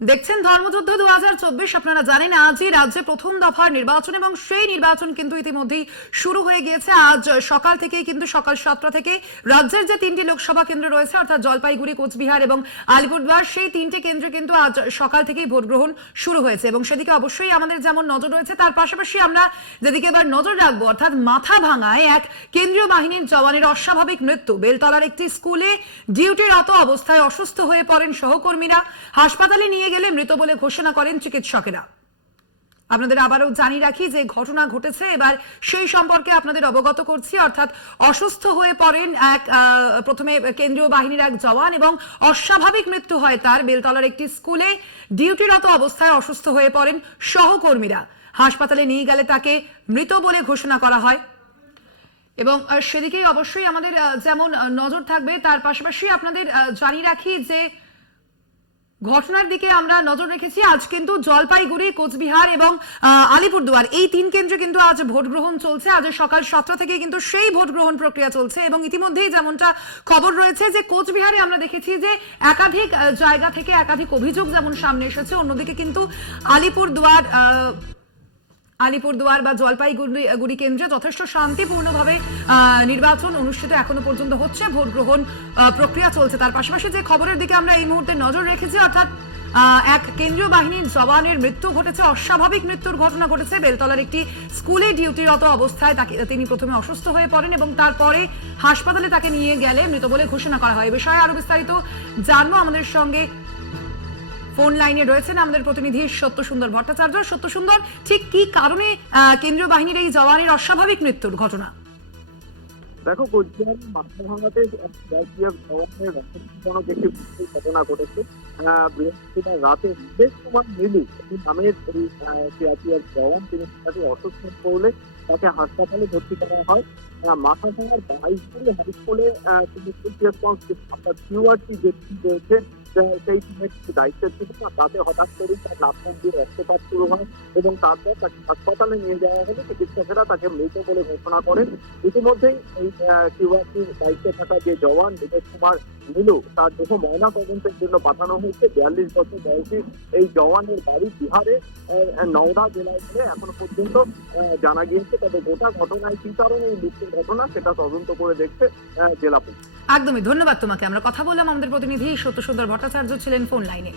দেখছেন ধর্মযুদ্ধ 2024। আপনারা জানেন আজই রাজ্যে প্রথম দফার নির্বাচন এবং সেই নির্বাচন কিন্তু ইতিমধ্যেই শুরু হয়ে গিয়েছে। আজ সকাল থেকেই কিন্তু সকাল 7টা থেকে রাজ্যের যে তিনটি লোকসভা কেন্দ্র রয়েছে অর্থাৎ জলপাইগুড়ি, কোচবিহার এবং আলিপুরদুয়ার, সেই তিনটি কেন্দ্রে কিন্তু আজ সকাল থেকেই ভোট গ্রহণ শুরু হয়েছে এবং সেদিকে অবশ্যই আমাদের যেমন নজর রয়েছে, তার পাশাপাশি আমরা যেদিকে এবার নজর রাখবো অর্থাৎ মাথা ভাঙায় এক কেন্দ্রীয় বাহিনীর জওয়ানের অস্বাভাবিক মৃত্যু। বেলতলার একটি স্কুলে ডিউটিরত অবস্থায় অসুস্থ হয়ে পড়েন সহকর্মীরা। হাসপাতালে নিয়ে গেলে মৃত বলে ঘোষণা করেন চিকিৎসকেরা। আপনাদের আবারও জানিয়ে রাখি যে ঘটনা ঘটেছে, এবার সেই সম্পর্কে আপনাদের অবগত করছি। অর্থাৎ অসুস্থ হয়ে পড়েন প্রথমে কেন্দ্রীয় বাহিনীর এক জওয়ান এবং অস্বাভাবিক মৃত্যু হয় তার। বেলতলার একটি স্কুলে ডিউটিরত অবস্থায় অসুস্থ হয়ে পড়েন সহকর্মীরা। হাসপাতালে নিয়ে গেলে তাকে মৃত বলে ঘোষণা করা হয় এবং সেদিকেই অবশ্যই আমাদের যেমন নজর থাকবে, তার পাশাপাশি আপনাদের জানিয়ে রাখি যে ঘটনার দিকে আমরা নজর রেখেছি। আজ কিন্তু জলপাইগুড়ি, কোচবিহার এবং আলিপুরদুয়ার এই তিন কেন্দ্রে কিন্তু আজ ভোট গ্রহণ চলছে। আজ সকাল 7টা থেকে কিন্তু সেই ভোট গ্রহণ প্রক্রিয়া চলছে এবং ইতিমধ্যেই যেমনটা খবর রয়েছে যে কোচবিহারে আমরা দেখেছি যে একাধিক জায়গা থেকে একাধিক অভিযোগ যেমন সামনে এসেছে, অন্যদিকে কিন্তু আলিপুরদুয়ার বা জলপাইগুড়ি কেন্দ্রে যথেষ্ট শান্তিপূর্ণভাবে নির্বাচন অনুষ্ঠিত এখনো পর্যন্ত হচ্ছে, ভোট গ্রহণ প্রক্রিয়া চলছে। তার পাশাপাশি যে খবরের দিকে আমরা এই মুহূর্তে নজর রেখেছি অর্থাৎ এক কেন্দ্রীয় বাহিনীর জওয়ানের মৃত্যু ঘটেছে, অস্বাভাবিক মৃত্যুর ঘটনা ঘটেছে। বেলতলার একটি স্কুলে ডিউটিরত অবস্থায় তিনি প্রথমে অসুস্থ হয়ে পড়েন এবং তারপরে হাসপাতালে তাকে নিয়ে গেলে মৃত বলে ঘোষণা করা হয়। এ বিষয়ে আরো বিস্তারিত জানবো। আমাদের সঙ্গে ফোন লাইনে রয়েছেন আমাদের প্রতিনিধি সত্য সুন্দর ভট্টাচার্য। সত্য সুন্দর, ঠিক কি কারণে কেন্দ্রীয় বাহিনীর এই জওয়ানের অস্বাভাবিক মৃত্যুর ঘটনা? দেখো, কোচবিহারের মাথা ভাঙাতে জওয়ানের রহস্যজনক একটি ঘটনা ঘটেছে। বৃহস্পতিবার রাতে বিবেক কুমার মিলু নামের এই সিআরপিএফ জওয়ান, তিনি তাকে অসুস্থ করলে তাকে হাসপাতালে ভর্তি করা হয়। মাথা ভাঙার 22 হাই স্কুলে তিনি রেসপন্স অর্থাৎ কিউআরটি যে টিম রয়েছে সেই টিমের দায়িত্বে ছিল। তাতে হঠাৎ করেই তার নাক দিয়ে রক্তপাত শুরু হয় এবং তারপর তাকে হাসপাতালে নিয়ে যাওয়া হলে চিকিৎসকেরা তাকে মৃত বলে ঘোষণা করেন। ইতিমধ্যেই এই কিউআরটির দায়িত্বে থাকা যে জওয়ান বিবেক কুমার মিলু, তার দেহ ময়না তদন্তের জন্য পাঠানো হয়েছে। 42 বছর বয়সী এই জওয়ানের বাড়ি বিহারে নওদা জেলায় বলে এখনো পর্যন্ত জানা গিয়েছে। তবে গোটা ঘটনায় কি কারণে এই মৃত্যুর ঘটনা সেটা তদন্ত করে দেখছে জেলা পুলিশ। একদমই ধন্যবাদ তোমাকে। আমরা কথা বললাম, আমাদের প্রতিনিধি সত্য সুন্দর ভট্টাচার্য ছিলেন ফোন লাইনে।